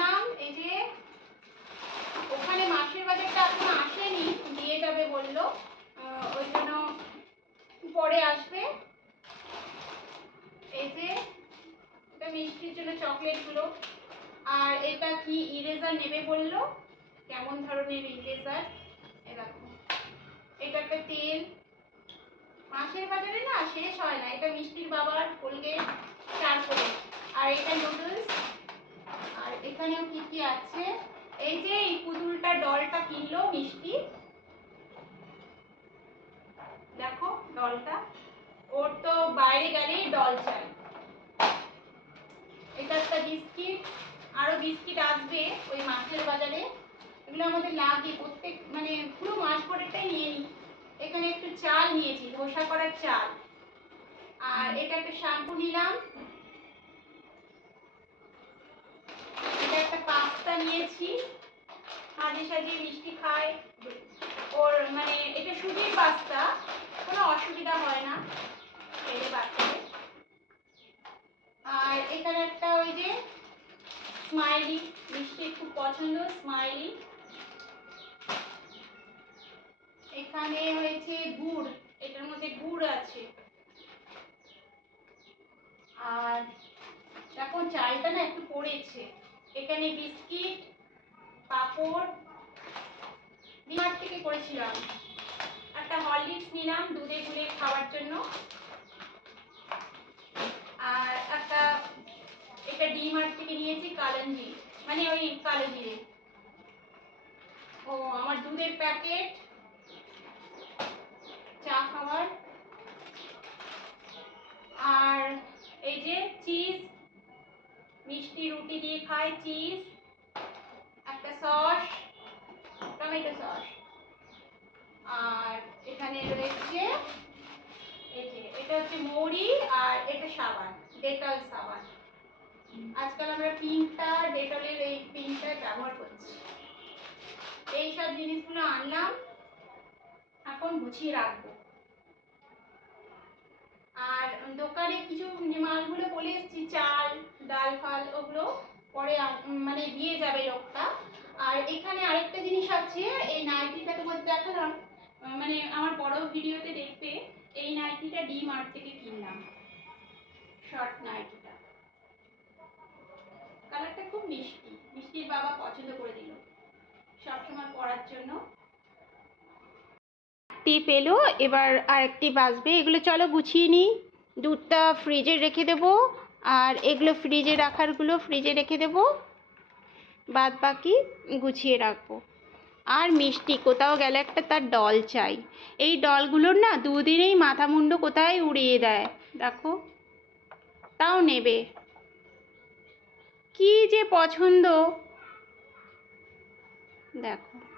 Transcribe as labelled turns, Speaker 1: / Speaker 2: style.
Speaker 1: নাম এই যে ওখানে মাসির বাজারটা এখন আসেনি, দিয়ে যাবে বলল। ওই জন্য পরে আসবে। এই যে এটা মিষ্টির জন্য চকলেটগুলো আর এটা কি ইরেজার নেবে বলল? কেমন ধরনের ইরেজার এ এটা একটা তেল। মাছের বাজারে না শেষ হয় না। এটা মিষ্টির বাবার, কোলগেট করে আর এটা নুডলস এখানেও কি কি আছে? এই যে এই পুতুলটা, ডলটা কিনলো মিষ্টি। দেখো ডলটা। ওর তো বাইরে গেলেই ডল চাই। এটা একটা বিস্কিট। আরও বিস্কিট আসবে ওই মাছের বাজারে। এগুলো আমাদের লাগে প্রত্যেক মানে পুরো মাস পরেরটাই নিয়ে নিই। এখানে একটু চাল নিয়েছি, ধোসা করার চাল। আর এটা একটা শ্যাম্পু নিলাম এটা একটা পাস্তা নিয়েছি মাঝে সাঝে মিষ্টি খায়। ওর মানে এটা সুজির পাস্তা, কোনো অসুবিধা হয় না খেলে বাচ্চাদের। আর এখানে একটা ওই যে স্মাইলি মিষ্টির খুব পছন্দ স্মাইলি এখানে হয়েছে গুড়, এটার মধ্যে গুড় আছে। আর দেখো, চালটা না একটু পড়েছে। এখানে বিস্কিট, পাঁপড় করেছিলাম একটা হরলিক্স নিলাম দুধে গুলে খাওয়ার জন্য। আর একটা এটা ডিমার্ট থেকে নিয়েছি কালঞ্জি। মানে ওই কালো জিরে ও, আমার দুধের প্যাকেট, চা খাওয়ার। আর এই যে চিজ, মিষ্টি রুটি দিয়ে খাই, চিজ, একটা সস, টমেটো সস। আর এখানে রয়েছে, এই যে, এটা হচ্ছে মৌরি আর এটা সাবান, ডেটল সাবান। আজকাল আমরা পিঙ্কটা, ডেটলের এই পিঙ্কটা ব্যবহার করছি। এই সব জিনিসগুলো আনলাম, এখন গুছিয়ে রাখব। আর দোকানে কিছু মালগুলো বলে এসেছি, চাল, ডাল, ফাল, ওগুলো পরে মানে দিয়ে যাবে লোকটা আর এখানে আরেকটা জিনিস আছে, এই নাইটিটা তোমার দেখালাম মানে আমার বড় ভিডিওতে দেখবে এই নাইটিটা ডি মার্ট থেকে কিনলাম। শর্ট নাইটিটা। কালারটা খুব মিষ্টি। মিষ্টির বাবা পছন্দ করে দিল। সবসময় পরার জন্য। টিপ এলো এবার আরেকটি বাজবে। এগুলো চলো গুছিয়ে নিই। দুধটা ফ্রিজে রেখে দেবো। আর এগুলো ফ্রিজে রাখারগুলো ফ্রিজে রেখে দেবো। বাদ বাকি গুছিয়ে রাখব। আর মিষ্টি, কোথাও গেলে একটা তার ডল চাই। এই ডলগুলোর না দুদিনেই মাথা মুন্ড কোথায় উড়িয়ে দেয়, দেখো। তাও নেবে। কি যে পছন্দ। দেখো।